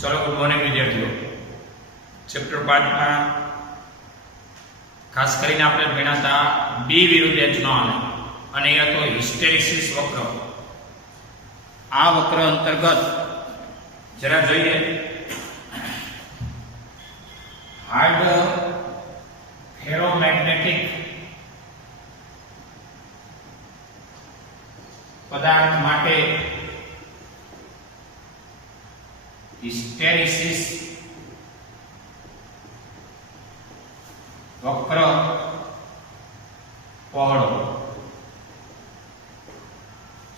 चलो good morning विद्यार्थीओ chapter 5 में खास करीने आपणे भण्याता बी विरुद्ध एच नो आलेख अने ए तो हिस्टेरिसिस वक्र। आ वक्र अंतर्गत जरा जोईए हार्ड फेरोमेग्नेटिक पदार्थ माटे हिस्टेरिसिस वक्र पहोळो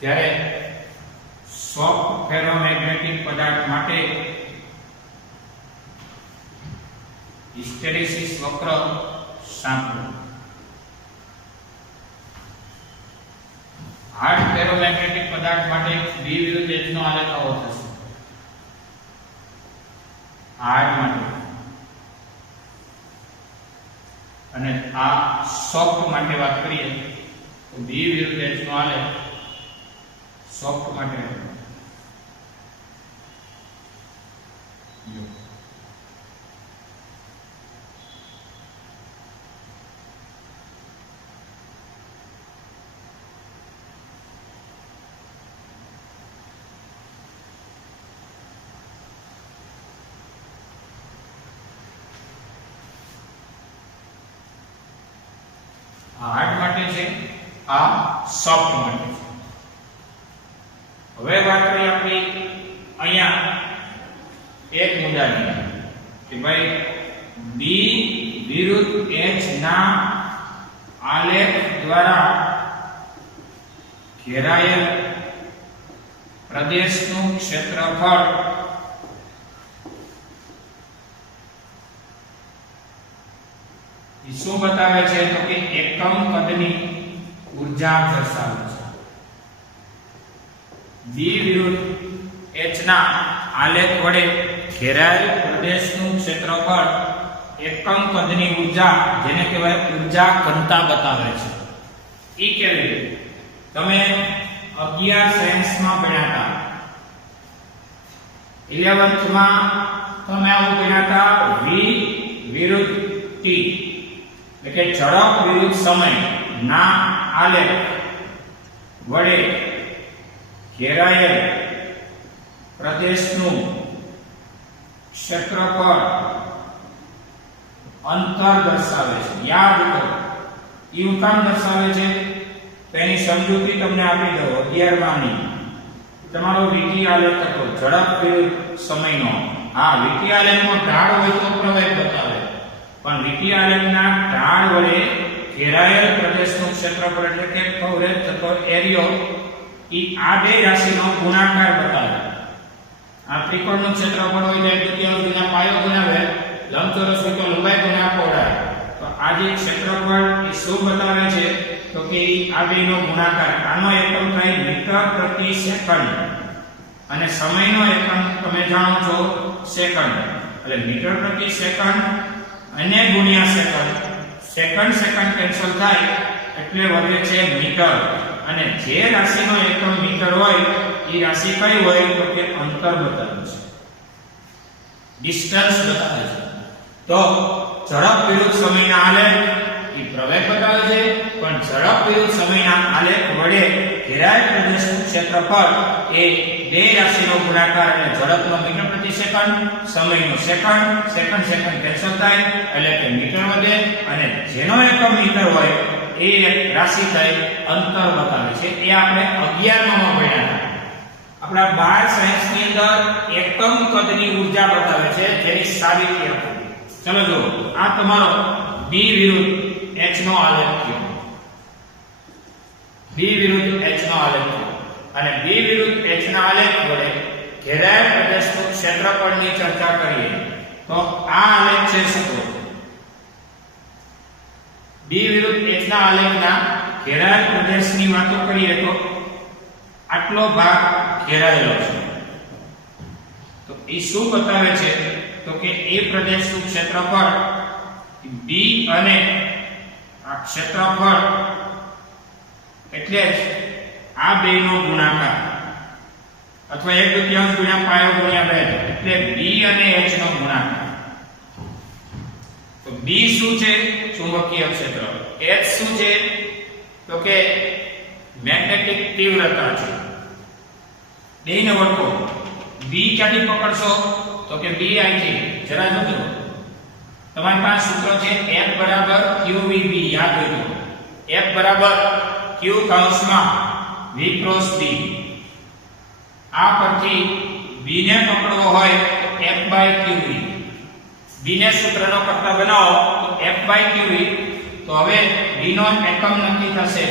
त्यारे सॉफ्ट फेरोमैग्नेटिक पदार्थ माटे हिस्टेरिसिस वक्र सापडो। हार्ड फेरोमैग्नेटिक पदार्थ माटे बी विरुद्ध एच नो आलेख आવો થશે। हार्ड माटे અને આ સોફ્ટ માટે વાત કરીએ તો બી વિરુદ્ધ એચ નો આલેખ સોફ્ટ માટે हार्ड माटे छे आ सॉफ्ट माटे छे। હવે વાત કરીએ આપણી અહીંયા એક મુદ્દાની કે ભાઈ બી વિરુદ્ધ એચ ના આલેખ દ્વારા ઘેરાયેલ પ્રદેશનું ક્ષેત્રફળ શું બતાવે છે તો કે એકમ કદની ઊર્જા દર્શાવે છે। બી વિરુદ્ધ એચ ના આલેખ વડે ઘેરાયેલ પ્રદેશનું ક્ષેત્રફળ એકમ કદની ઊર્જા જેને કહેવાય ઊર્જા ઘનતા બતાવે છે। ઈ કેવી રીતે તમે 11 સાયન્સમાં ભણ્યા હતા 11th માં તમે આવું ભણ્યા હતા v વિરુદ્ધ t એટલે ઝડપ વિરુદ્ધ સમય ના આલેખ વડે ઘેરાયેલ પ્રદેશનું ક્ષેત્રફળ અંતર દર્શાવે છે। યાદ કરો ઈ કામ દર્શાવે છે તેની સમજૂતી તમને આપી દઉં 11માની તમારો વિકી આલેખ હતો ઝડપ વિરુદ્ધ સમયનો। હા વિકી આલેખનો ઢાળ હોય તો પ્રવેગ બતાવે પણ વિકી આલેખના ઢાળ વડે ઘેરાયેલ પ્રદેશનું ક્ષેત્રફળ એટલે કે કવરેજ થતો એરિયો ઈ આ બે રાશિનો ગુણાકાર બતાવે। આ ત્રિકોણનું ક્ષેત્રફળ હોય જાય તૃતીયાંશ ગુણ્યા પાયો ગુણાવે લંબચોરસ હોય તો લંબાઈ ગુણ્યા પહોળાઈ તો આ જે ક્ષેત્રફળ એ શું બતાવે છે તો કે આ બેનો ગુણાકાર આનો એકમ થાય મીટર પ્રતિ સેકન્ડ અને સમયનો એકમ તમે જાણો છો સેકન્ડ એટલે મીટર પ્રતિ સેકન્ડ અને ગુણ્યા સેકન્ડ સેકન્ડ સેકન્ડ કેન્સલ થાય એટલે વધે છે મીટર અને જે રાશિનો એકમ મીટર હોય એ રાશિ કઈ હોય તો કે અંતર બતાવે છે ડિસ્ટન્સ બતાવે છે। તો ઝડપ વિરુદ્ધ સમયના આલેખ એ પ્રવેગ બતાવે છે પણ ઝડપ વિરુદ્ધ સમયના આલેખ વડે ઘેરાયેલ પ્રદેશનું ક્ષેત્રફળ એ બે રાશિનો ગુણાકાર એટલે ઝડપનો મીટર પ્રતિ સેકન્ડ સમયનો સેકન્ડ સેકન્ડ સેકન્ડ કેન્સલ થાય એટલે કે મીટર વધે અને જેનો એકમ મીટર હોય એ રાશિ થઈ અંતર બતાવે છે। એ આપણે 11માં ભણ્યા હતા। આપણા 12 સાયન્સની અંદર એકમ કદની ઊર્જા બતાવે છે જેની સાબિતી આપો। ચલો જો આ તમારો બી વિરુદ્ધ એચ નો આલેખ છે। બી વિરુદ્ધ એચ નો આલેખ છે અને બી વિરુદ્ધ એચ ના આલેખ વડે ઘેરાયેલ પ્રદેશનું ક્ષેત્રફળની ચર્ચા કરીએ તો આ આલેખ છે શું બી વિરુદ્ધ એચ ના આલેખના ઘેરાયેલ પ્રદેશની વાતો કરીએ તો આટલો ભાગ ઘેરાયેલો છે તો એ શું બતાવે છે તો કે એ પ્રદેશનું ક્ષેત્રફળ બી અને આ ક્ષેત્રફળ એટલે આ બેનો ગુણાકાર अथवा 1/2 गुण્યા પાયો ગુણ્યા 2 એટલે B અને H નો ગુણાકાર. તો B શું છે? ચુંબકીય ક્ષેત્ર. H શું છે? તો કે મેગ્નેટિક તીવ્રતા છે. બેને વળકો. B ક્યાંથી પકડશો? તો કે B અહીંથી. જરા જોજો, તમારી પાસે સૂત્ર છે F બરાબર QVB. યાદ રાખજો, F બરાબર Q કૌંસમાં V ક્રોસ B. આ પરથી B ને પકડવો હોય તો F બાય QV. B ને સૂત્રનો કરતા બનાવો તો F બાય QV. તો હવે B નો એકમ નક્કી થશે.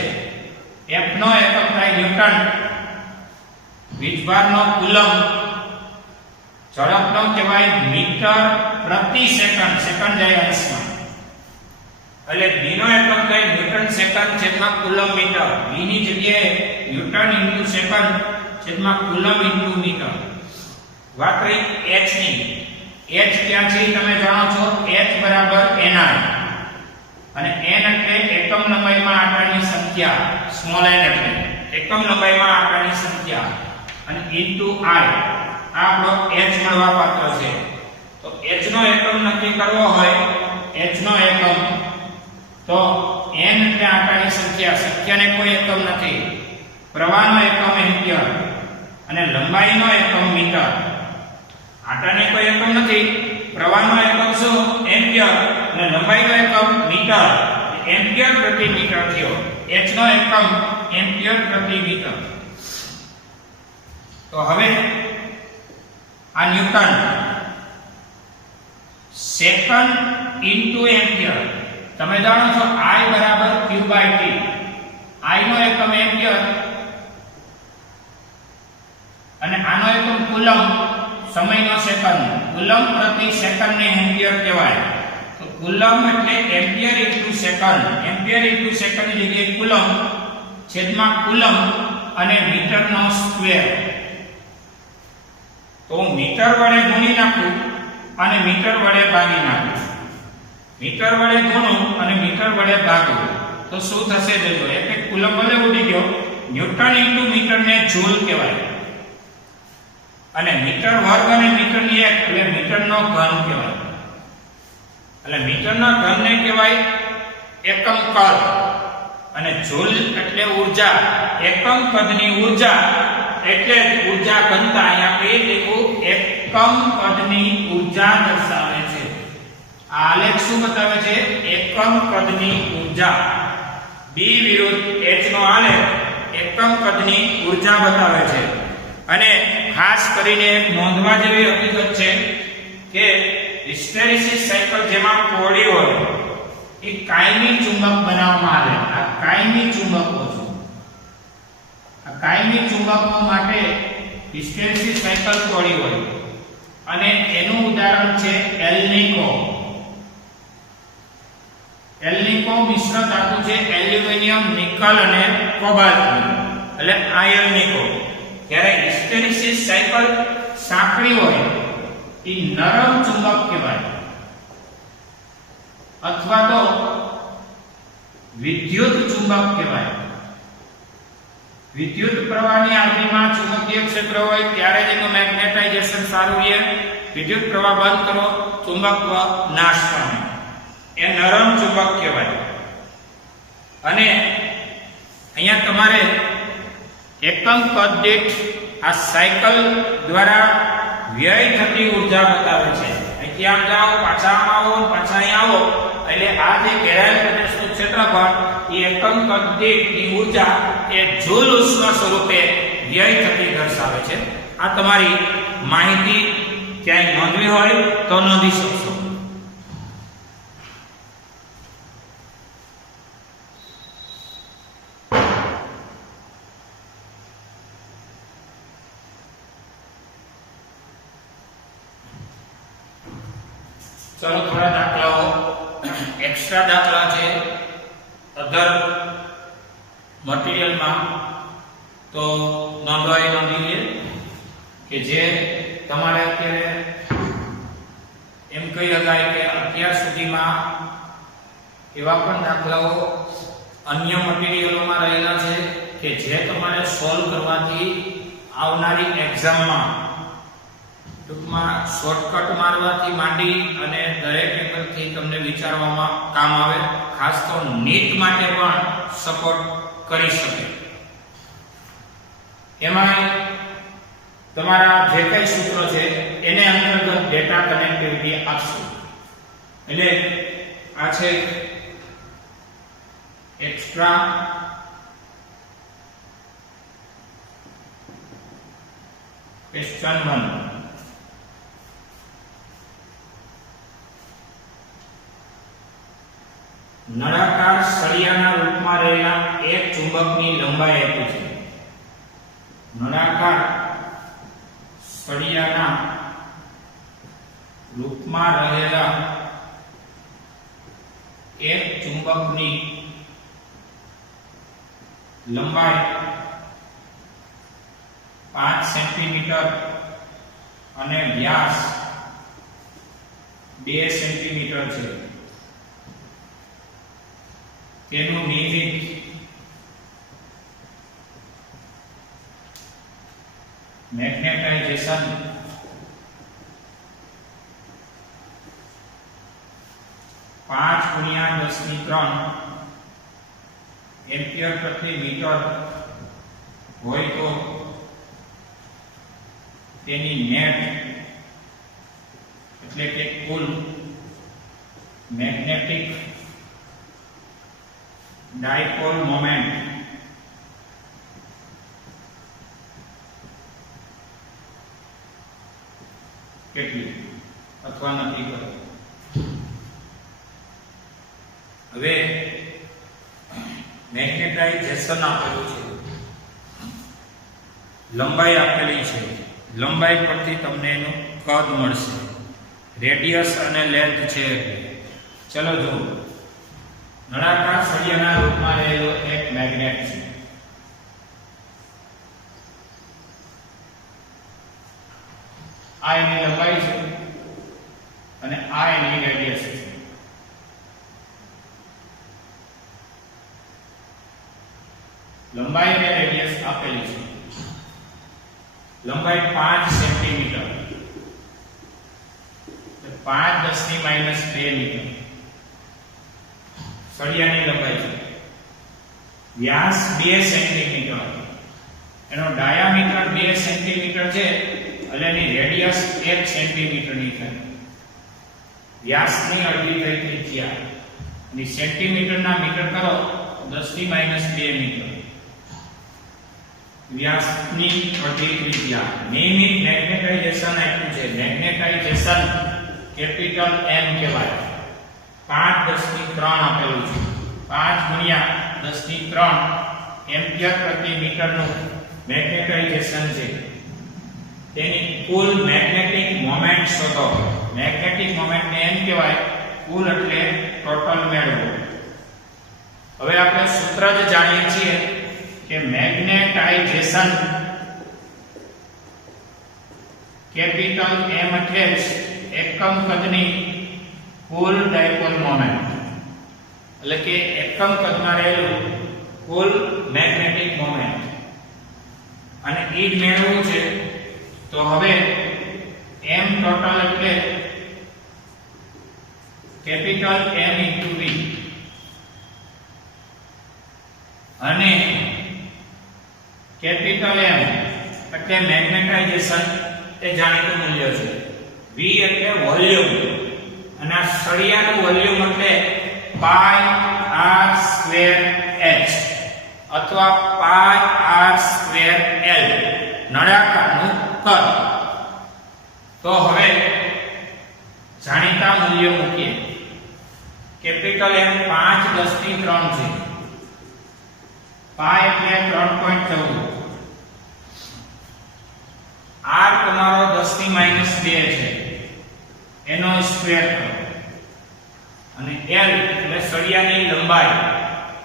F નો એકમ થાય ન્યૂટન, વીજભારનો કુલમ, ઝડપનો કહેવાય મીટર પ્રતિ સેકન્ડ. સેકન્ડ જાય અંશમાં, એટલે B નો એકમ થાય ન્યૂટન સેકન્ડ છેદમાં કુલમ મીટર. B ની જગ્યાએ ન્યૂટન ઇન્ટુ સેકન્ડ છેદમાં કુલમ ઇન્ટુ મીટર. વાત રહી H ની. H ક્યાં છે તમે જાણો છો? H બરાબર NI, અને n એટલે એકમ લંબાઈમાં આંકડાની સંખ્યા. સ્મોલ n એટલે એકમ લંબાઈમાં આંકડાની સંખ્યા, અને ઇન્ટુ I આ આપણો H મળવા પાત્ર છે. તો H નો એકમ નક્કી કરવો હોય, H નો એકમ, તો n એટલે આંકડાની સંખ્યા. સંખ્યાને કોઈ એકમ નથી. પ્રવાહનો એકમ એમ્પિયર અને લંબાઈનો એકમ મીટર. આંકડાને કોઈ એકમ નથી. પ્રવાહનો એકમ શું? એમ્પિયર, અને લંબાઈનો એકમ મીટર. એમ્પિયર પ્રતિ મીટર થયો. H નો એકમ એમ્પિયર પ્રતિ મીટર. તો હવે આ ન્યૂટન સેકન્ડ ઇન્ટુ એમ્પિયર. તમે જાણો છો I બરાબર Q બાય T. I નો એકમ એમ્પિયર અને આનો એકમ કુલમ, સમયનો સેકન્ડ. કુલમ પ્રતિ સેકન્ડ ને એમ્પિયર કહેવાય. તો કુલમ એટલે ampere into second. Ampere into second ની જગ્યાએ કુલમ છેદમાં કુલમ અને મીટરનો સ્ક્વેર. તો મીટર વડે ગુણી નાખું અને મીટર વડે ભાગી નાખું. મીટર વડે ગુણું અને મીટર વડે ભાગું તો શું થશે? જોજો, એક કુલમ ભલે ઉડી ગયો. ન્યૂટન ઇન્ટુ મીટર ને જૂલ કહેવાય, અને મીટર વર્ગ અને મીટર ની એક એટલે મીટરનો ઘન કહેવાય. એટલે મીટરના ઘનને કહેવાય એકમ કદ, અને જૂલ એટલે ઊર્જા. એકમ કદની ઊર્જા એટલે ઊર્જા ઘનતા. અહીંયા કઈ લીધું? એકમ કદની ઊર્જા દર્શાવે છે. આ આલેખ શું બતાવે છે? એકમ કદની ઊર્જા. B વિરુદ્ધ H નો આલેખ એકમ કદની ઊર્જા બતાવે છે. અને ખાસ કરીને એક નોંધવા જેવી હકીકત છે કે હિસ્ટેરેસિસ સાયકલ જેમાં કોળી હોય એ કાયમી ચુંબક બનાવવામાં આવે. આ કાયમી ચુંબકો છે. આ કાયમી ચુંબકો માટે હિસ્ટેરેસિસ સાયકલ કોળી હોય, અને એનું ઉદાહરણ છે એલ્નિકો. એલ્નિકો મિશ્ર ધાતુ છે એલ્યુમિનિયમ, નિકલ અને કોબાલ્ટ, એટલે આયર્નિકો. જ્યારે હિસ્ટેરેસિસ સાયકલ સાંકડી હોય એ નરમ ચુંબક કહેવાય, અથવા તો વિદ્યુત ચુંબક કહેવાય. વિદ્યુત પ્રવાહની હાજરીમાં ચુંબકીય ક્ષેત્ર હોય ત્યારે જ એનું મેગ્નેટાઇઝેશન સારું રહે. વિદ્યુત પ્રવાહ બંધ કરો, ચુંબકત્વ નાશ પામે. એ નરમ ચુંબક કહેવાય. અને અહીંયા તમારે એકમ કદ દીઠ આ સાયકલ દ્વારા વ્યય થતી ઊર્જા બતાવે છે. અહીંથી આમ જાઓ, પાછા આમ આવો, પાછા અહીં આવો, એટલે આ જે ઘેરાયેલ પ્રદેશનું ક્ષેત્રફળ એ એકમ કદ દીઠની ઊર્જા એ જૂલ ઉષ્મા સ્વરૂપે વ્યય થતી દર્શાવે છે. આ તમારી માહિતી ક્યાંય નોંધવી હોય તો નોંધી શકશો. ચલો થોડા દાખલાઓ, એક્સ્ટ્રા દાખલા છે અધર મટીરીયલમાં, તો નોંધી લે કે જે તમારે અત્યારે એમ કહી શકાય કે અત્યાર સુધીમાં એવા પણ દાખલાઓ અન્ય મટીરીયલોમાં રહેલા છે કે જે તમારે સોલ્વ કરવાથી આવનારી એક્ઝામમાં ટૂંકમાં શોર્ટકટ મારવાથી માંડી અને દરેક એંગલથી તમને વિચારવામાં કામ આવે, ખાસ તો નીટ માટે પણ સપોર્ટ કરી શકે. એમાં તમારા જે કઈ સૂત્રો છે એને અંતર્ગત ડેટા કનેક્ટિવિટી આપશું. એટલે આ છે એક્સ્ટ્રા ક્વેશ્ચન 1. નળાકાર સળિયાના રૂપમાં રહેલા એક ચુંબકની લંબાઈ આપી છે. નળાકાર સળિયાના રૂપમાં રહેલા એક ચુંબકની લંબાઈ 5 સેન્ટીમીટર અને વ્યાસ 2 સેન્ટીમીટર છે. તેનું નિયમિત મેગ્નેટાઇઝેશન 5 × 10³ એમ્પિયર પ્રતિ મીટર હોય તો તેની નેટ એટલે કે કુલ મેગ્નેટિક ડાયપોલ મોમેન્ટ કેટલી અથવા નક્કી કરો. હવે મેગ્નેટાઇઝેશન આપેલું છે, લંબાઈ આપેલી છે. લંબાઈ પરથી તમને એનું કદ મળશે, રેડિયસ અને લેન્થ છે. ચલો જો, નળાકાર સળિયાના રૂપમાં રહેલો એક મેગ્નેટ છે. આ એની લંબાઈ છે અને આ એની રેડિયસ છે. લંબાઈ અને રેડિયસ આપેલી છે. લંબાઈ 5 સેન્ટીમીટર, 5 × 10⁻² મીટર સળિયાની લંબાઈ છે. વ્યાસ 2 સેન્ટીમીટર, એનો ડાયામીટર 2 સેન્ટીમીટર છે એટલે એની રેડિયસ 1 સેન્ટીમીટરની થાય. વ્યાસની અડધી થઈ ત્રિજ્યા અને સેન્ટીમીટરના મીટર કરો 10⁻² મીટર. વ્યાસની અડધી ત્રિજ્યા. નિયમિત મેગ્નેટાઇઝેશન આપ્યું છે. મેગ્નેટાઇઝેશન કેપિટલ M કહેવાય. 5×10³ આપેલું છે. 5×10³ એમ્પિયર પ્રતિ મીટરનું મેગ્નેટાઇઝેશન છે. તેની કુલ મેગ્નેટિક મોમેન્ટ શોધો. મેગ્નેટિક મોમેન્ટને એમ કહેવાય, કુલ એટલે ટોટલ મેળવો. હવે આપણે સૂત્ર જ જાણીએ છીએ કે મેગ્નેટાઇઝેશન કેપિટલ M એટલે એકમ કદની કુલ ડાયપોલ મોમેન્ટ, એટલે કે એકમ કદમાં રહેલું કુલ મેગ્નેટિક મોમેન્ટ. અને એ જ મેળવવું છે તો હવે M ટોટલ એટલે કેપિટલ M * V અને કેપિટલ M એટલે મેગ્નેટાઇઝેશન એ જાણીતું મૂલ્ય છે. V એટલે વોલ્યુમ અને આ સળિયાનું વોલ્યુમ એટલે πr² અથવા πr²L નળાકારનું કદ. તો હવે જાણીતા મૂલ્યો મૂકીએ. કેપિટલ M 5×10³ છે. પાઈ એટલે 3.14. r તમારો 10⁻² છે, એનો સ્ક્વેર કરો. અને L એટલે સળિયાની લંબાઈ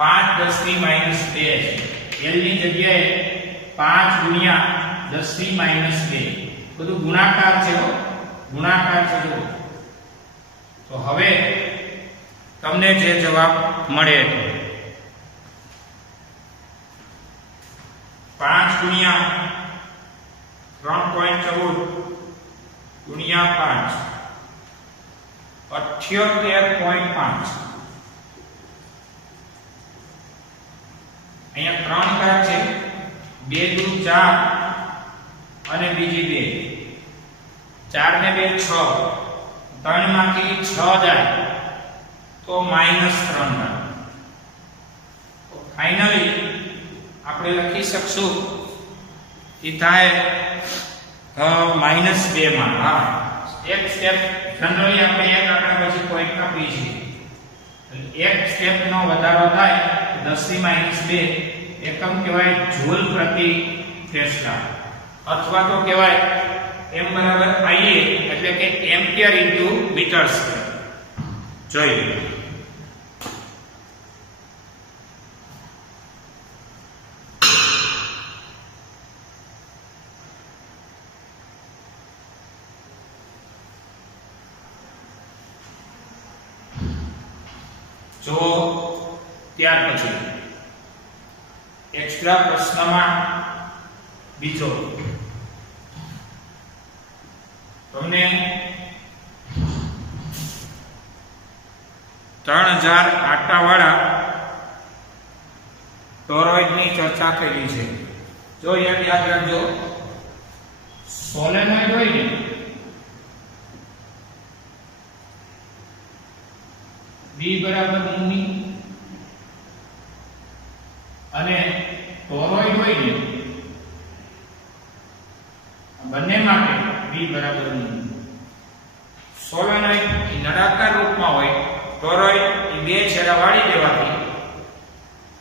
5×10⁻² છે. L ની જગ્યાએ 5×10⁻². બધું ગુણાકાર છે, ગુણાકાર છે. તો હવે તમને જે જવાબ મળે 5×3.14 ગુણ્યા 5 78.5 અહીંયા 3 ઘાત છે 2 દુ 4 અને બીજી 2 4 ને 2 6 3 માંથી 6 જાય તો -3 થાય તો ફાઇનલી આપણે લખી શકશું કે થાય -2 માં હા એક સ્ટેપ જનરલી આપણે એક આંકડા પછી પોઈન્ટ કાપીએ છીએ એક સ્ટેપ નો વધારો થાય 10⁻²એકમ કહેવાય જૂલ પ્રતિ ટેસ્લા અથવા તો કહેવાય m બરાબર IA એટલે કે એમ્પિયર ઇન્ટુ મીટર સ્ક્વેર જોઈએ જો ત્યાર પછી એક્સ્ટ્રા પ્રશ્નમાં બીજો તમને 3000 આટાવાળા ટોરોઇડની ચર્ચા કરી છે જો યાદ રાખજો સોલેનોઇડ હોય ને B બરાબર મૂની અને ટોરોઇડ હોય ને બંને માટે B બરાબર મૂની સોલેનોઇડ નળાકાર રૂપમાં હોય ટોરોઇડ એ બે છેડા વાળી દેવાથી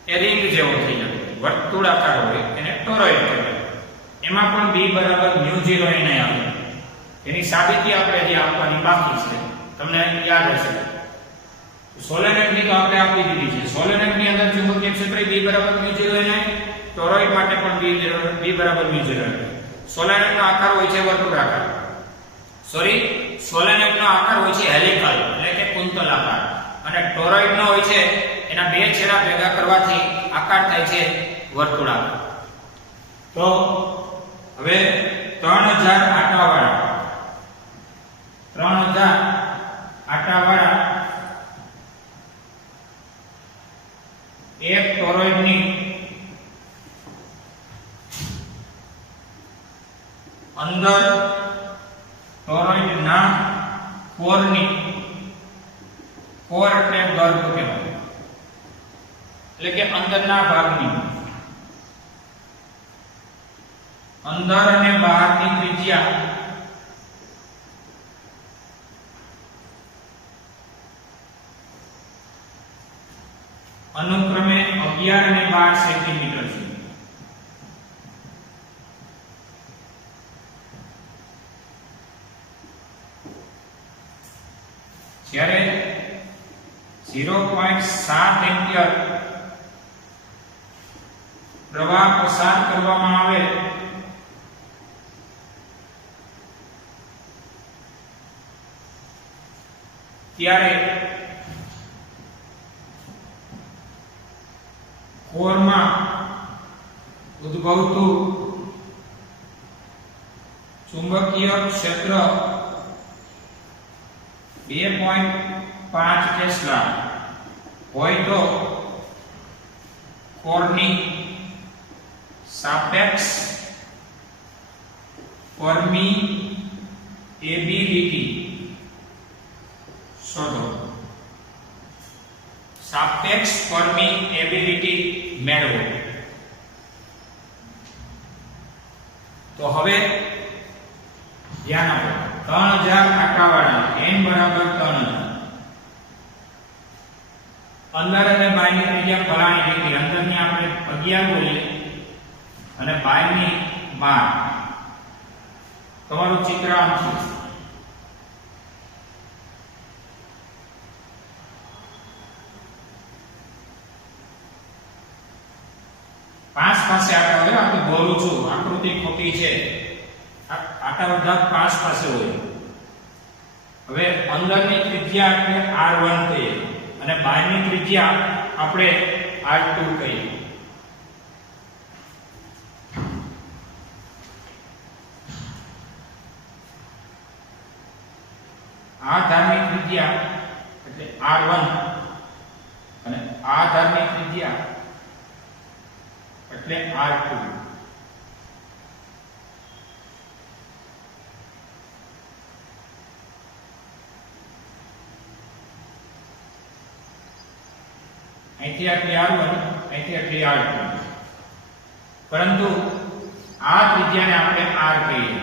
એ રિંગ જેવો થઈ જાય વર્તુળાકાર હોય એને ટોરોઇડ કહેવાય એમાં પણ B બરાબર μ0 એને આવે એની સાબિતી આપણે જે આપવાની બાકી છે તમને યાદ હશે સોલેનોઇડ ની તો આપણે આપી દીધી છે સોલેનોઇડ ની અંદર ચુંબકીય ક્ષેત્ર B બરાબર μ0 એને ટોરોઇડ માટે પણ B બરાબર μ0 સોલેનોઇડ નો આકાર હોય છે વર્તુળાકાર સોલેનોઇડ નો આકાર હોય છે હેલિકલ એટલે કે કુંતલાકાર અને ટોરોઇડ નો હોય છે એના બે છેડા ભેગા કરવાથી આકાર થાય છે વર્તુળાકાર તો હવે 3000 આટાવાળા એક ટોરોઇડ ની અંદર ટોરોઇડ ના કોર ની કોર એટલે ગર્ભ કહેવાય એટલે કે અંદરના ભાગની અંદર અને બહારની ત્રિજ્યા અનુક્રમે 11 અને 12 સેન્ટીમીટર છે જ્યારે 0.7 એમ્પિયર પ્રવાહ પસાર કરવામાં આવે ત્યારે કોરમાં ઉદ્ભવતું ચુંબકીય ક્ષેત્ર 2.5 ટેસ્લા હોય તો કોરની સાપેક્ષ પરમિએબિલિટી શોધો સાપેક્ષ પરમિએબિલિટી મેળવો તો હવે ધ્યાન આપો 3000 આંકડાવાળા n બરાબર 3000 અંદર અને બહારની ત્રિજ્યા ફલાણી ડિગ્રી અંદરની આપણે 11 બોલીએ અને બહારની 12 તમારું ચિત્ર આમ છે 5 પાસે આટા હોય આપણે બોલું છું આકૃતિ ખોટી છે આટા બધા 5 પાસે હોય હવે અંદરની ત્રિજ્યા આપણે r1 કહીએ અને બહારની ત્રિજ્યા આપણે r2 કહીએ આ ધારની ત્રિજ્યા એટલે r1 અને આ ધારની ત્રિજ્યા એટલે r2. અહીંથી આટલી r1 અહીંથી આટલી r2. પરંતુ આ ત્રિજ્યાને આપણે r કહીએ.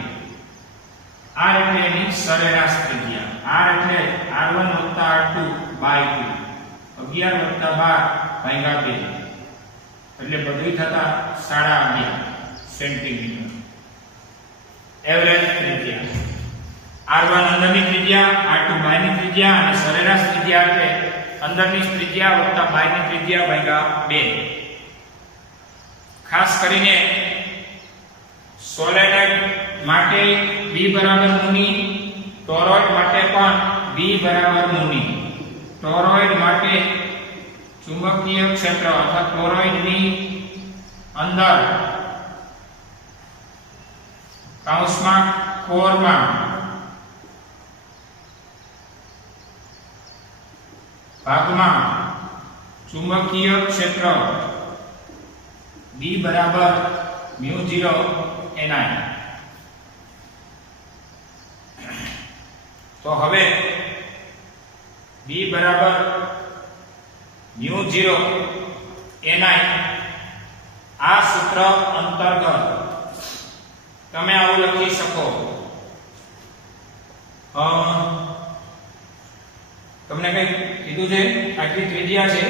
r એટલે એની સરેરાશ ત્રિજ્યા. r એટલે r1 r2 બાય 2, 11 12 2, એટલે બધું થતા 11.5 સેન્ટીમીટર એવરેજ ત્રિજ્યા. r1 અંદરની ત્રિજ્યા, r2 બહારની ત્રિજ્યા અને સરેરાશ ત્રિજ્યા એટલે અંદરની ત્રિજ્યા વત્તા બહારની ત્રિજ્યા ભાગ્યા 2. ખાસ કરીને સોલેનોઇડ માટે b બરાબર મુની, ટોરોઇડ માટે પણ b બરાબર મુની. ટોરોઇડ માટે ચુંબકીય ક્ષેત્ર અથવા ટોરોઇડની અંદર કૌંસમાં કોરમાં ભાગમાં ચુંબકીય ક્ષેત્ર B બરાબર μ0 ni. તો હવે B બરાબર μ0 ni આ સૂત્ર અંતર્ગત તમે આવું લખી શકો. તમને કઈ કીધું છે આટલી ત્રિજ્યા છે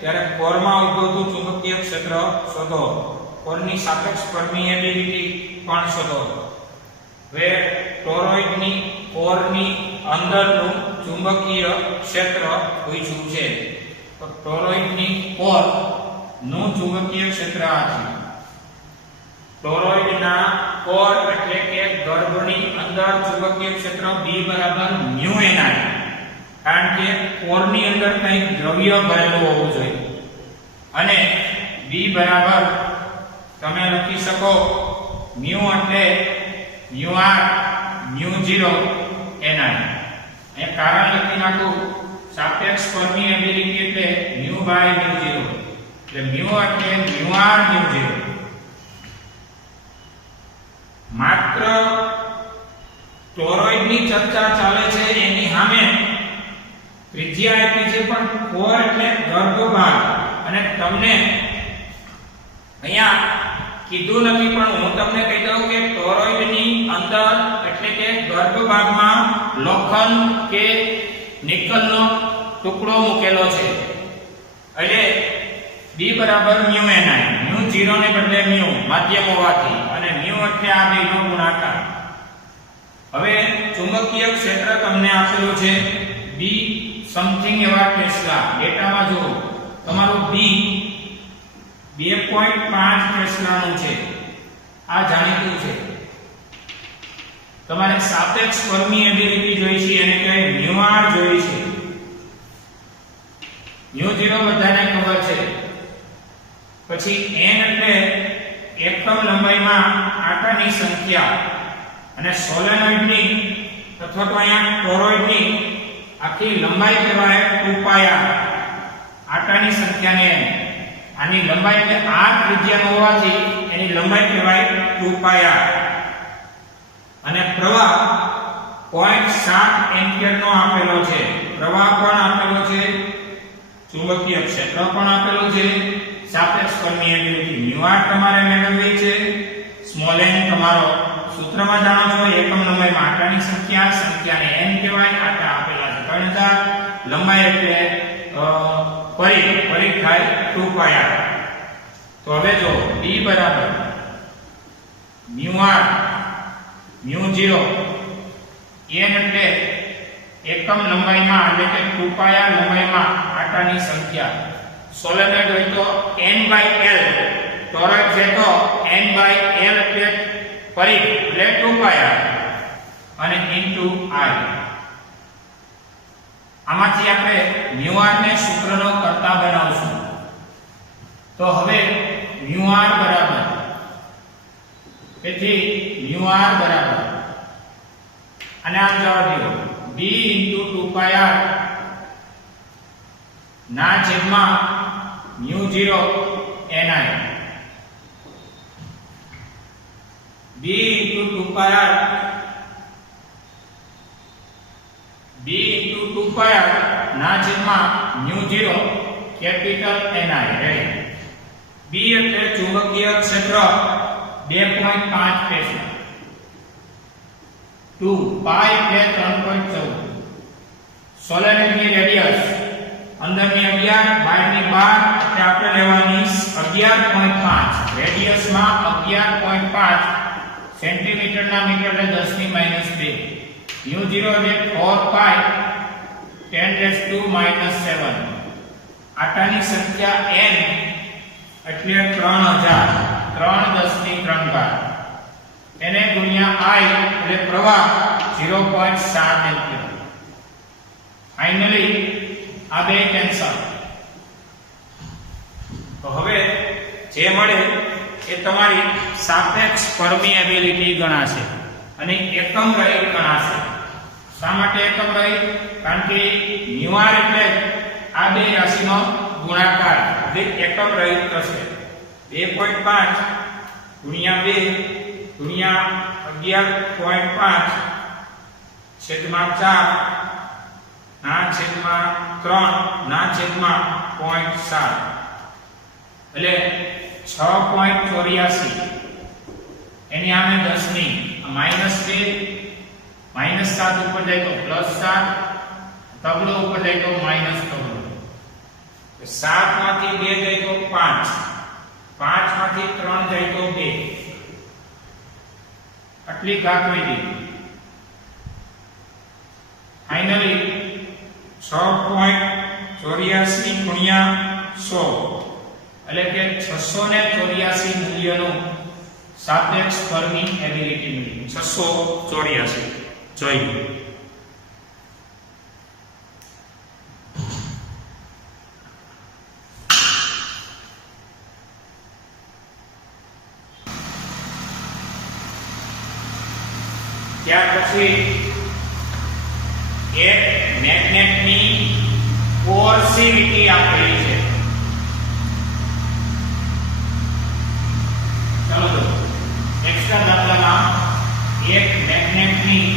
ત્યારે કોરમાં ઉદ્ભવતું ચુંબકીય ક્ષેત્ર શોધો. કોરની સાપેક્ષ પરમિએબિલિટી પણ શોધો. હવે ટોરોઇડની કોરની અંદરનું ચુંબકીય ક્ષેત્ર પૂછ્યું છે. તો ટોરોઇડની કોર નું ચુંબકીય ક્ષેત્ર આ છે. ટોરોઇડના કોર એટલે કે ગર્ભની અંદર ચુંબકીય ક્ષેત્ર B બરાબર μ ni. કારણ કે કોરની અંદર કંઈક દ્રવ્ય ભરેલું હોવું જોઈએ. અને B બરાબર તમે લખી શકો μ એટલે μr μ0 ni. એ કારણ લખી નાખું. સાપેક્ષ પરમિએબિલિટી એટલે μ બાય μ0 એટલે μ એટલે μr μ0. માત્ર ટોરોઇડની ચર્ચા ચાલે છે એની સામે ત્રિજ્યા આપી છે પણ કોર એટલે ગર્ભ ભાગ. અને તમને અહીંયા કીધું નથી પણ હું તમને કહી દઉં કે ટોરોઇડની અંદર એટલે કે ગર્ભ ભાગમાં લોખંડ કે નિકલનો ટુકડો મૂકેલો છે. એટલે B બરાબર μ ni. μ0 ને બદલે μ માધ્યમ હોવાથી અને μ એટલે આ બેનો ગુણાકાર. હવે ચુંબકીય ક્ષેત્ર તમને આપેલું છે B સમથિંગ એવા ટેસ્લા. ડેટામાં જુઓ તમારું B 2.5 ટેસ્લાનું છે. આ જાણીતું છે. તમારે સાપેક્ષ પરમિએબિલિટી જોઈશે અને કે μr જોઈશે. μ0 બધાને ખબર છે. પછી n એટલે એકમ લંબાઈમાં આટાની સંખ્યા અને સોલેનોઇડની અથવા તો અહીંયા ટોરોઇડની આખી લંબાઈ કહેવાય 2πr. આટાની સંખ્યાને આની લંબાઈ એટલે r ત્રિજ્યાનો હોવાથી એની લંબાઈ કહેવાય 2πr. અને પ્રવાહ 0.7 એમ્પિયર નો આપેલો છે. પ્રવાહ પણ આપેલો છે, ચુંબકીય ક્ષેત્ર પણ આપેલું છે, સાપેક્ષ પરમિએબિલિટી μr તમારે મેળવવી છે. સ્મોલ n તમારો સૂત્રમાં જાણો છો એકમ લંબાઈમાં આટાની સંખ્યાને n કહેવાય. આટા આપેલા છે 3000. લંબાઈ એટલે પરિઘ થાય 2πr. તો હવે જો B બરાબર μr μ0 n એટલે એકમ લંબાઈમાં એટલે કે 2πr લંબાઈમાં આટાની સંખ્યા. સોલેનોઇડ હોય તો n/l, ટોરોઇડ છે તો n/l એટલે પરિઘ એટલે 2πr અને ઇન્ટુ i. આમાંથી આપણે μr ને સૂત્રનો કર્તા બનાવશું. તો હવે μr બરાબર તેથી μr બરાબર અને આમ જવા દો b * 2 pi r ના છેદમાં mu 0 ni b * 2 pi r b * 2 pi r ના છેદમાં mu 0 capital ni ready b એટલે ચુંબકીય ક્ષેત્ર 2.5 ટેસ્લા 2 pi એટલે 3.14 સોલેનોઇડની રેડિયસ અંદરની 11 બહારની 12 એટલે આપણે લેવાની 11.5 રેડિયસમાં 11.5 સેન્ટીમીટર ના મીટર એટલે 10 - 2 mu 0 એટલે 4 pi 10⁻⁻7 આટાની સંખ્યા n એટલે 3000 3 × 10⁻³ એને ગુણ્યા I એટલે પ્રવાહ 0.7 એમ્પિયર ફાઇનલી આ બે કેન્સલ તો હવે જે મળે એ તમારી સાપેક્ષ પરમિએબિલિટી ગણાશે અને એકમ રહિત ગણાશે શા માટે એકમ રહિત કારણ કે μr એટલે આ બે રાશિનો ગુણાકાર એટલે એકમ રહિત થશે 2.5 ગુણ્યા 2 ગુણ્યા 11.5 છેદમાં 4 ના છેદમાં 3 ના છેદમાં 0.7 એટલે 6.84 એની સામે 10 ની -2 -7 ઉપર જાય તો +7 તગડો ઉપર જાય તો માઈનસ તગડો 7 માંથી 2 જાય તો 5 5 માંથી 3 જાય તો 2 આટલી ઘાત મળી ફાઇનલી 6.84 ગુણ્યા 100 એટલે કે 684 મૂલ્યનું સાપેક્ષ પરમિએબિલિટી મળી 684 જોઈએ ત્યાર પછી એક મેગ્નેટની કોર્સિવિટી આપેલી છે ચાલો તો એક્સ્ટ્રા દાખલામાં એક મેગ્નેટની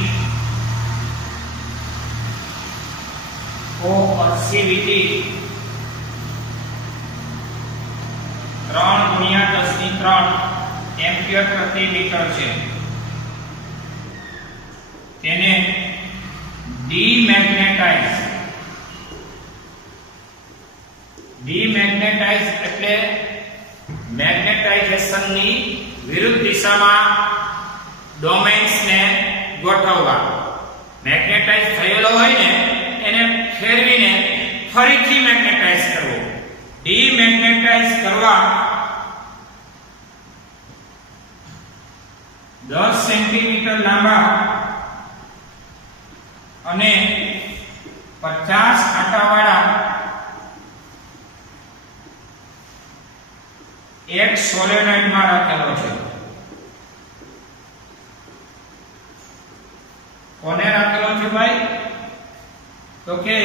કોર્સિવિટી 3 × 10⁻³ એમ્પિયર પ્રતિ મીટર છે તેને ડીમેગ્નેટાઇઝ એટલે મેગ્નેટાઇઝેશનની વિરુદ્ધ દિશામાં ડોમેન્સ ને ગોઠવવા મેગ્નેટાઇઝ થયેલો હોય ને એને ફેરવીને ફરીથી મેગ્નેટાઇઝ કરવો ડીમેગ્નેટાઇઝ કરવા 10 સેન્ટીમીટર લાંબા અને 50 આંટાવાળા એક સોલેનોઇડમાં રાખેલો છે કોને રાખેલો છે ભાઈ તો કે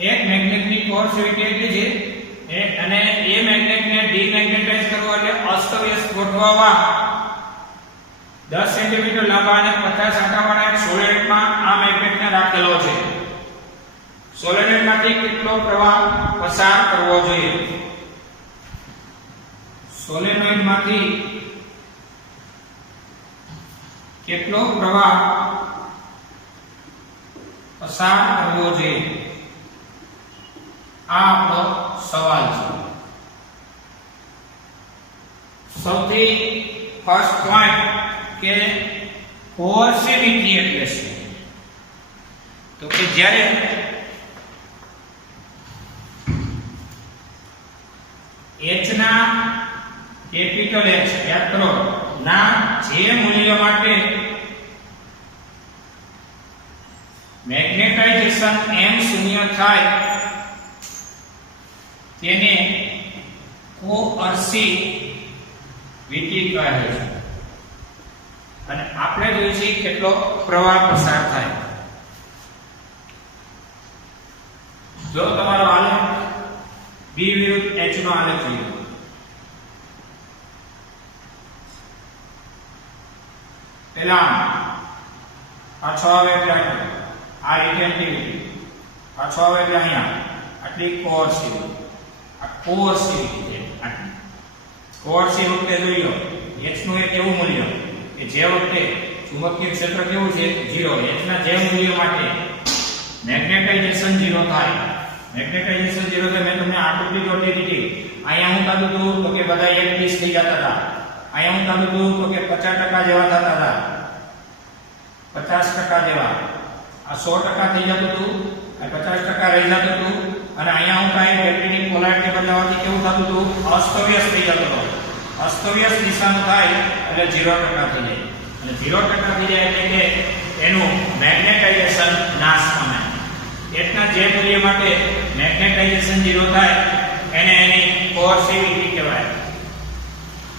એક મેગ્નેટની કોર્સિવિટી એટલી છે અને એ મેગ્નેટને ડીમેગ્નેટાઇઝ કરવો એટલે અસ્તવ્યસ્ત ગોઠવવા 10 સેન્ટીમીટર લાંબા અને 50 આંટાવાળા એક સોલેનોઇડમાં આ મેગ્નેટને રાખેલો છે સોલેનોઇડમાંથી કેટલો પ્રવાહ પસાર કરવો જોઈએ સોલેનોઇડમાંથી કેટલો પ્રવાહ પસાર કરવો જોઈએ આ આપણો સવાલ છે સૌથી ફર્સ્ટ પોઈન્ટ કે કોર્સિવિટી એટલે શું તો કે જ્યારે h ના કેપિટલ H યાદ કરો ના જે મૂલ્ય માટે મેગ્નેટાઇઝેશન m શૂન્ય થાય તેને કોર્સિવિટી કહે છે અને આપણે જોઈએ છીએ કેટલો પ્રવાહ પસાર થાય જો તમારો આલેખ B વિરુદ્ધ H નો આલેખ જોઈએ. પેલા પાછો આવે એટલે આ રિટેન્ટિવિટી, પાછો આવે એટલે અહીંયા આટલી કોર્સિવિટી, આ કોર્સિવિટી છે આટલી. કોર્સિવ વખતે જોઈ લો H નું એક એવું મૂલ્ય કે જે વખતે ચુંબકીય ક્ષેત્ર કેવું છે 0, H ના જે મૂલ્ય માટે મેગ્નેટાઇઝેશન 0 થાય, મેગ્નેટાઇઝેશન 0 થાય. મેં તમને આકૃતિ દોરી દીધી. અહીંયા હું કાઢું તો કે બધા એક દિશ થઈ જતા હતા, અહીંયા હું કાઢું તો કે 50% જેવા થતા હતા, 50% જેવા. આ 100% થઈ જતું હતું, આ 50% રહી જતું હતું. અને અહીંયા હું કાંઈ બેટરીની પોલારિટી બદલાવાથી કેવું થતું હતું, અસ્તવ્યસ્ત થઈ જતું હતું. અસ્તવ્યસ્ત દિશાનું થાય એટલે 0% થઈ જાય, અને 0% થઈ જાય એટલે કે એનું મેગ્નેટાઇઝેશન નાશ પામે. એટલા જે મૂલ્ય માટે મેગ્નેટાઇઝેશન 0 થાય એને એની કોર્સિવિટી કહેવાય.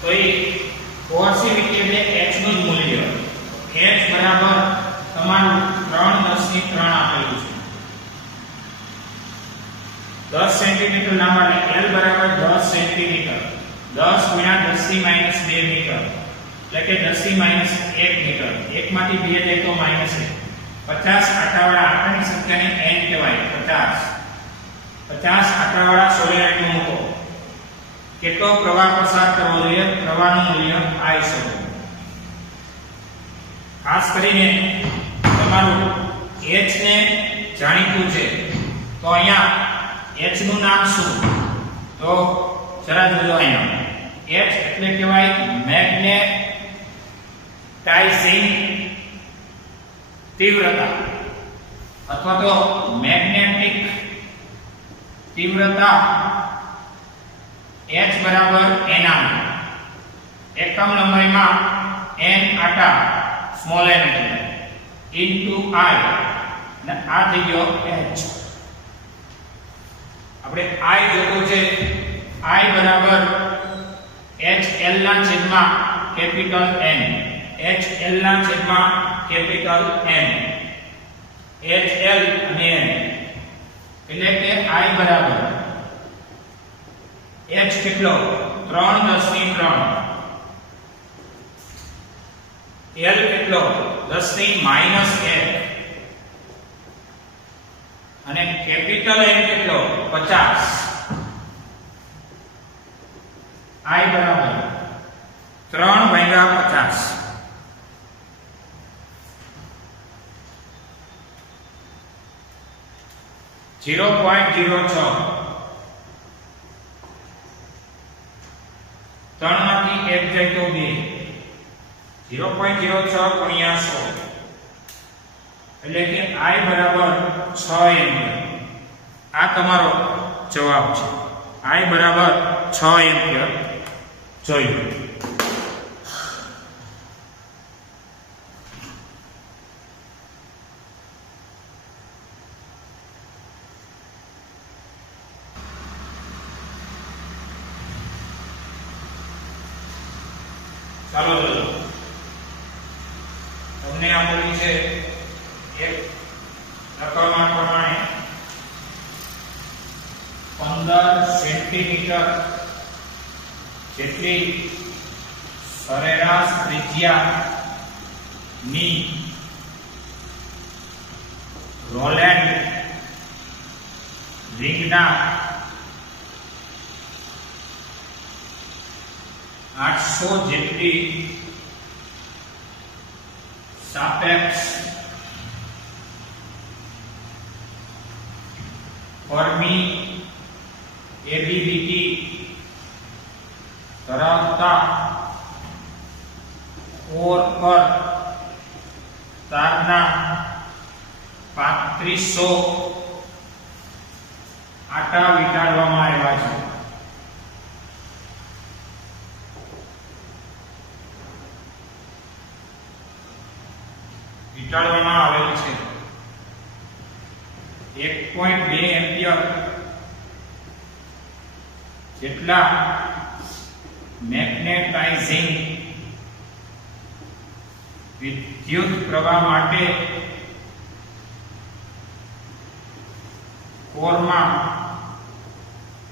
તો એ કોર્સિવિટી એટલે h નું જ મૂલ્ય. h બરાબર તમારું 3 10 ની 3 આપેલું છે. 10 સેન્ટીમીટર ના માટે L બરાબર 10 સેન્ટીમીટર, 10 ગુણ્યા 10 ની માઈનસ 2 મીટર એટલે કે 10 ની માઈનસ 1 મીટર. 1 માંથી 2 જાય તો માઈનસ 1. 50 આંટાવાળા આંટાની સંખ્યાને n કહેવાય. 50 આંટાવાળા સોલેનોઇડ મૂકો. કેટલો પ્રવાહ પસાર કરવો જોઈએ? પ્રવાહનું મૂલ્ય I શોધો. ખાસ કરીને તમારું h ને જાણીતું છે તો અહીંયા h નું નામ શું? તો જરા જોજો અહીંયા. h એટલે કહેવાય મેગ્નેટાઇઝિંગ તીવ્રતા અથવા તો મેગ્નેટિક તીવ્રતા. h બરાબર n એકમ લંબાઈમાં n આટા સ્મોલ n ઇન્ટુ I અને આ થઈ ગયો h. આપણે I જોતું છે. I બરાબર HL ના છેદમાં કેપિટલ N, HL ના છેદમાં કેપિટલ N, HL અને N એટલે કે I બરાબર h કેટલો 3 10 ની 3, L કેટલો 10 ની માઈનસ 1 અને કેપિટલ N કેટલો 50. I બરાબર 3/50. जीरो पॉइंट 06 3 માંથી 1 જાય તો 2 0.06 ગુણ્યા 100 એટલે કે I બરાબર 6 એમ્પિયર. આ તમારો જવાબ છે. I બરાબર 6 એમ્પિયર જોયું. ચાલો જોજો. તમને આપેલી છે એક રકમમાં પ્રમાણે 15 સેન્ટીમીટર જેટલી સરેરાશ ત્રિજ્યાની રોલેન્ડ રિંગના 800 જેટલી સાપેક્ષ પરમિએબિલિટી ધરાવતા કોર પર તારના 3500 આટા વીંટાળવામાં આવ્યા છે. વીંટાળવામાં આવેલ છે. 1.2 એમ્પિયર જેટલા મેગ્નેટાઇઝિંગ વિદ્યુત પ્રવાહ માટે કોરમાં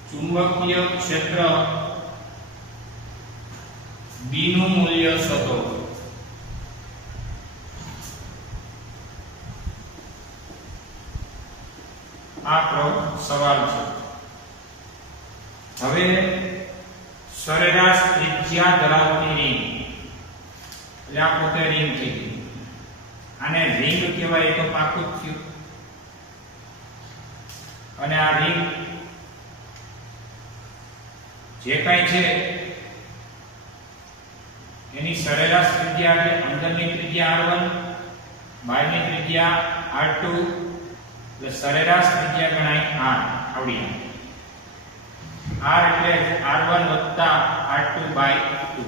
ચુંબકીય ક્ષેત્ર B નું મૂલ્ય શોધો. આપણો સવાલ છે. હવે સરેરાશ ત્રિજ્યા ધરાવતી રિંગ, એટલે આ પોતે રિંગ થઈ ગઈ. આને રિંગ કહેવાય, એ તો પાકું જ થયું. અને આ રિંગ જે કાંઈ છે એની સરેરાશ ત્રિજ્યા એટલે અંદરની ત્રિજ્યા r1, બહારની ત્રિજ્યા r2, એટલે સરેરાશ ત્રિજ્યા ગણાય r. આવડી r એટલે r1 r2 2.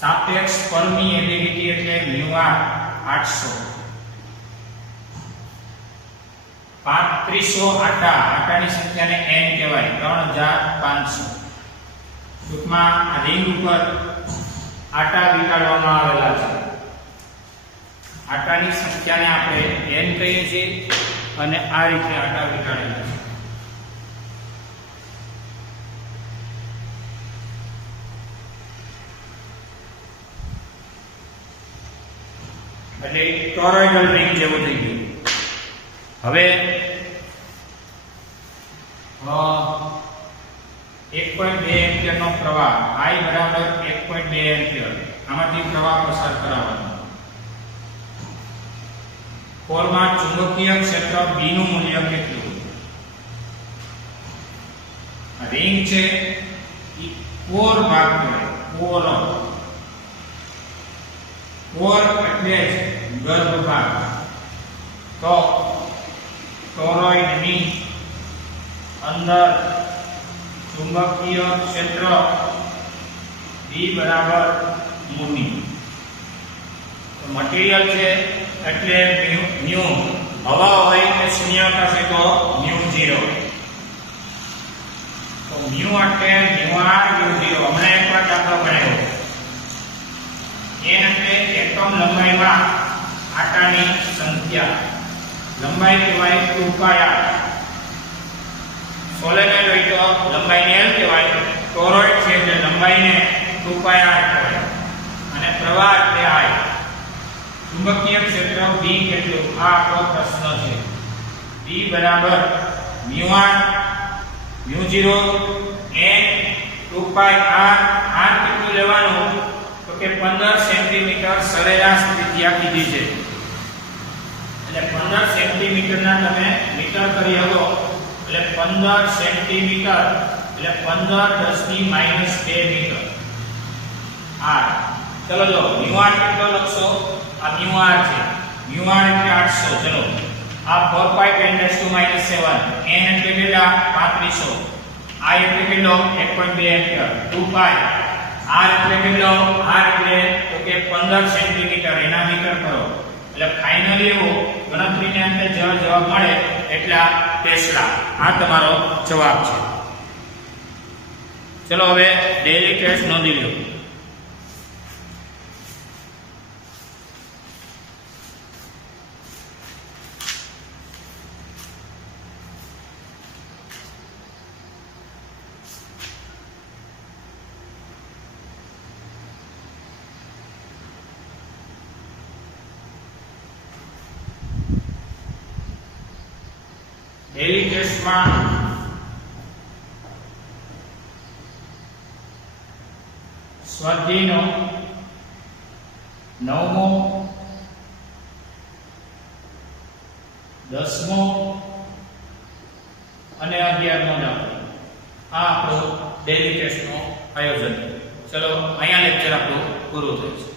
સાપેક્ષ પરમિએબિલિટી એટલે μr 800. 3500 આટાની સંખ્યાને n કહેવાય, 3500. ટૂંકમાં આ રિંગ ઉપર આટા વીંટાળવામાં આવેલા છે. આટાની સંખ્યાને આપણે n કહીએ છીએ અને આ રીતે આટા વીંટાળેલા છે. એટલે ટોરોઇડલ રિંગ જેવું થઈ ગયું. હવે 1.2 એમ્પિયર નો પ્રવાહ I બરાબર 1.2 એમ્પિયર આમાંથી પ્રવાહ પસાર કરાવવાનો. કોરમાં ચુંબકીય ક્ષેત્ર B નું મૂલ્ય કેટલું? રિંગ છે ઈ કોર ભાગ કહેવાય. કોર એટલે ગર્ભ ભાગ. તો ટોરોઇડ ની અંદર ચુંબકીય ક્ષેત્ર B બરાબર μ. તો મટીરીયલ છે એટલે મ્યુ હવા હોય કે શૂન્યાવકાશ હોય તો μ0. તો મ્યુ એટલે μr μ0. હમણાં એકવાર દાખલો ગણાયો. n એટલે એકમ લંબાઈમાં આટાની સંખ્યા. લંબાઈ કહેવાય 2πr. સોલેનોઇડ હોય તો લંબાઈને l કહેવાય. ટોરોઇડ છે એટલે લંબાઈને 2πr કહેવાય. અને પ્રવાહ એટલે I. ચુંબકીય ક્ષેત્ર B કેટલું? આ આપણો પ્રશ્ન છે. B બરાબર μr μ0 n 2πr. r કેટલું લેવાનું? તો કે 15 સેન્ટીમીટર સરેરાશ ત્રિજ્યા કીધી છે. એટલે 15 સેન્ટીમીટરના તમે મીટર કરી શકો. એટલે 15 સેન્ટીમીટર એટલે 15 10 ની -2 મીટર r. ચલો જો μr કેટલો લખશો? આ μr છે. μr એટલે 800. ચલો આ 4π10 7. n એટલે કેટલા? 3500. I એટલે કેટલો? 1.2 એમ્પિયર. 2π. r એટલે કેટલો? r એટલે તો કે 15 સેન્ટીમીટર. એના મીટર કરો. એટલે ફાઇનલી એવું ગણતરીને અંતે જવાબ મળે એટલા ટેસ્લા. આ તમારો જવાબ છે. ચલો હવે ડેઈલી ટેસ્ટ નોંધી લો. ડેઈલી ટેસ્ટમાં સ્વાધ્યાયનો 9મો 10મો અને 11મો દાખલો. આ આપણો ડેઈલી ટેસ્ટનું આયોજન. ચલો અહીંયા લેક્ચર આપણું પૂરું થયું છે.